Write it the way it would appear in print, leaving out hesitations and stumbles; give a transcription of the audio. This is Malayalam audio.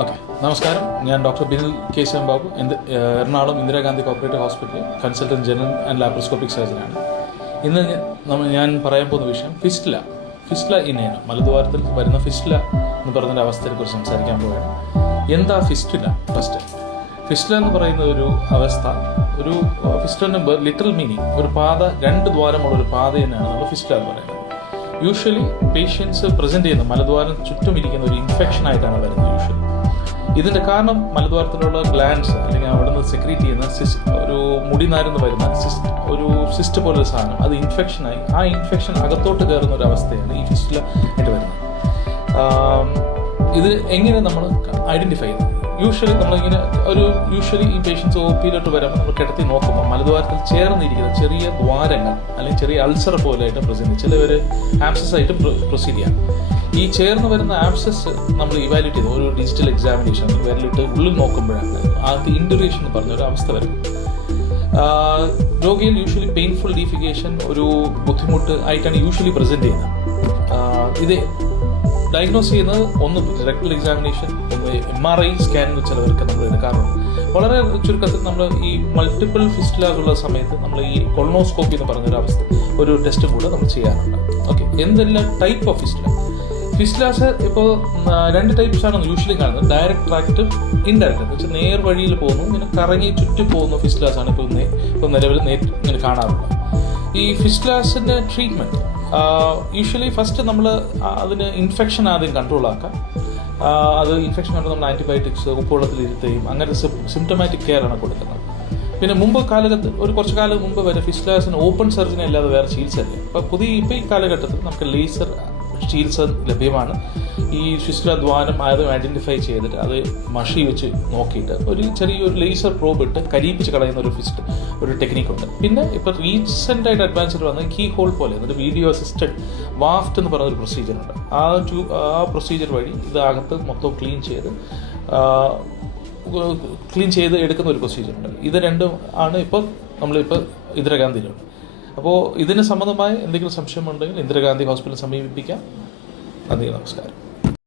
ഓക്കെ, നമസ്കാരം. ഞാൻ doctor Binil K C M Babu, Ernakulam Indira Gandhi cooperative ഹോസ്പിറ്റലിൽ കൺസൾട്ടൻറ്റ് ജനറൽ ആൻഡ് ലാപ്രോസ്കോപ്പിക് സർജനാണ്. ഇന്ന് ഞാൻ പറയാൻ പോകുന്ന വിഷയം ഫിസ്റ്റുല ഇനേന, മലദ്വാരത്തിൽ വരുന്ന ഫിസ്റ്റുല എന്ന് പറയുന്ന അവസ്ഥയെക്കുറിച്ച് സംസാരിക്കാൻ പോവുകയാണ്. എന്താ ഫിസ്റ്റുല? ഫിസ്റ്റുല എന്ന് പറയുന്ന ഒരു അവസ്ഥ, ഒരു ഫിസ്റ്റുലിൻ്റെ ലിറ്ററൽ മീനിങ് ഒരു പാത, രണ്ട് ദ്വാരമുള്ള ഒരു പാത തന്നെയാണ് നമ്മൾ ഫിസ്റ്റുല എന്ന് പറയുന്നത്. യൂഷ്വലി പേഷ്യൻസ് പ്രസൻറ്റ് ചെയ്യുന്ന മലദ്വാരം ചുറ്റും ഇരിക്കുന്ന ഒരു ഇൻഫെക്ഷൻ ആയിട്ടാണ് വരുന്നത്. യൂഷ്വലി ഇതിൻ്റെ കാരണം മലദ്വാരത്തിലുള്ള ഗ്ലാൻഡ്സ് അല്ലെങ്കിൽ അവിടെ നിന്ന് സെക്രീറ്റ് ചെയ്യുന്ന ഒരു മുടിനാരെന്ന് വരുന്ന ഒരു സിസ്റ്റ് പോലൊരു സാധനം, അത് ഇൻഫെക്ഷനായി ആ ഇൻഫെക്ഷൻ അകത്തോട്ട് കയറുന്ന ഒരു അവസ്ഥയാണ് ഈ ഫിസ്റ്റുല ആയിട്ട് വരുന്നത്. ഇത് എങ്ങനെ നമ്മൾ ഐഡൻറ്റിഫൈ ചെയ്യുന്നത്? യൂഷ്വലി ഈ പേഷ്യൻസ് ഒ പിയിലോട്ട് വരുമ്പോൾ നമ്മൾ കിടത്തി നോക്കുമ്പോൾ മലദ്വാരത്തിൽ ചേർന്നിരിക്കുന്ന ചെറിയ ദ്വാരങ്ങൾ അല്ലെങ്കിൽ ചെറിയ അൾസർ പോലെയായിട്ട് പ്രസന്റ്, ചിലവർ ആംസസ് ആയിട്ട് പ്രൊസീഡ് ചെയ്യാം. ഈ ചേർന്ന് വരുന്ന ആംസസ് നമ്മൾ ഇവാലുവേറ്റ് ചെയ്ത് ഒരു ഡിജിറ്റൽ എക്സാമിനേഷൻ വിരലിട്ട് ഉള്ളിൽ നോക്കുമ്പോഴാണ് ആദ്യത്തെ ഇൻഡ്യൂറേഷൻ എന്ന് പറഞ്ഞൊരു അവസ്ഥ വരും. രോഗിയിൽ യൂഷ്വലി പെയിൻഫുൾ ഡീഫിക്കേഷൻ ഒരു ബുദ്ധിമുട്ട് ആയിട്ടാണ് യൂഷ്വലി പ്രസന്റ് ചെയ്യുന്നത്. ഇത് ഡയഗ്നോസ് ചെയ്യുന്നത് ഒന്ന് റെക്ടൽ എക്സാമിനേഷൻ, ഒന്ന് MRI സ്കാൻ ചിലവർക്ക് നമ്മൾ എടുക്കാറുണ്ട്. വളരെ ചുരുക്കത്തിൽ നമ്മൾ ഈ മൾട്ടിപ്പിൾ ഫിസ്റ്റുലകളുള്ള സമയത്ത് നമ്മൾ ഈ കൊളോണോസ്കോപ്പി എന്ന് പറഞ്ഞൊരു അവസ്ഥ, ഒരു ടെസ്റ്റ് കൂടെ നമ്മൾ ചെയ്യാറുണ്ട്. ഓക്കെ, എന്തെല്ലാം ടൈപ്പ് ഓഫ് ഫിസ്റ്റുലാസ് ഇപ്പോൾ രണ്ട് ടൈപ്സാണ് യൂഷ്വലി കാണുന്നത്. ഡയറക്റ്റ് ട്രാക്റ്റും ഇൻഡയറക്റ്റ് എന്ന് വെച്ചാൽ നേർ വഴിയിൽ പോകുന്നു, ഇങ്ങനെ കറങ്ങി ചുറ്റി പോകുന്ന ഫിസ്റ്റുലാസാണ് ഇപ്പോൾ നിലവിൽ ഇങ്ങനെ കാണാറുള്ളത്. ഈ ഫിസ്റ്റുലാസിൻ്റെ ട്രീറ്റ്മെൻറ്റ് യൂഷ്വലി ഫസ്റ്റ് നമ്മൾ അതിന് ഇൻഫെക്ഷൻ ആദ്യം കൺട്രോൾ ആക്കാം. അത് ഇൻഫെക്ഷൻ കണ്ട് നമ്മൾ ആൻറ്റിബയോട്ടിക്സ് ഉപ്പുവെള്ളത്തിലിരുത്തുകയും അങ്ങനത്തെ സിംറ്റമാറ്റിക് കെയർ ആണ് കൊടുക്കുന്നത്. പിന്നെ കുറച്ച് കാലം മുമ്പ് വരെ ഫിസ്റ്റുലാസിന് ഓപ്പൺ സർജറി അല്ലാതെ വേറെ ചികിത്സയില്ല. ഇപ്പോൾ ഈ കാലഘട്ടത്തിൽ നമുക്ക് ലേസർ ചികിത്സ ലഭ്യമാണ്. ഈ ഫിസ്റ്റുല ദ്വാരം ആദ്യം ഐഡൻറ്റിഫൈ ചെയ്തിട്ട് അത് മഷി വെച്ച് നോക്കിയിട്ട് ചെറിയൊരു ലേസർ പ്രോബ് ഇട്ട് കരിയിപ്പിച്ച് കളയുന്ന ഒരു ടെക്നിക്കുണ്ട്. പിന്നെ ഇപ്പോൾ റീസെൻ്റായിട്ട് അഡ്വാൻസ്ഡ് വന്ന കീ ഹോൾ പോലെ എന്നിട്ട് വീഡിയോ അസിസ്റ്റഡ് വാഫ്റ്റ് എന്ന് പറയുന്നൊരു പ്രൊസീജിയറുണ്ട്. ആ പ്രൊസീജിയർ വഴി ഇത് അകത്ത് മൊത്തം ക്ലീൻ ചെയ്ത് എടുക്കുന്ന ഒരു പ്രൊസീജിയറുണ്ട്. ഇത് രണ്ടും ആണ് നമ്മളിപ്പോൾ ഇന്ദിരാഗാന്ധിയിലുണ്ട്. അപ്പോൾ ഇതിന് സംബന്ധമായി എന്തെങ്കിലും സംശയമുണ്ടെങ്കിൽ ഇന്ദിരാഗാന്ധി ഹോസ്പിറ്റൽ സമീപിക്കാം. നന്ദി, നമസ്കാരം.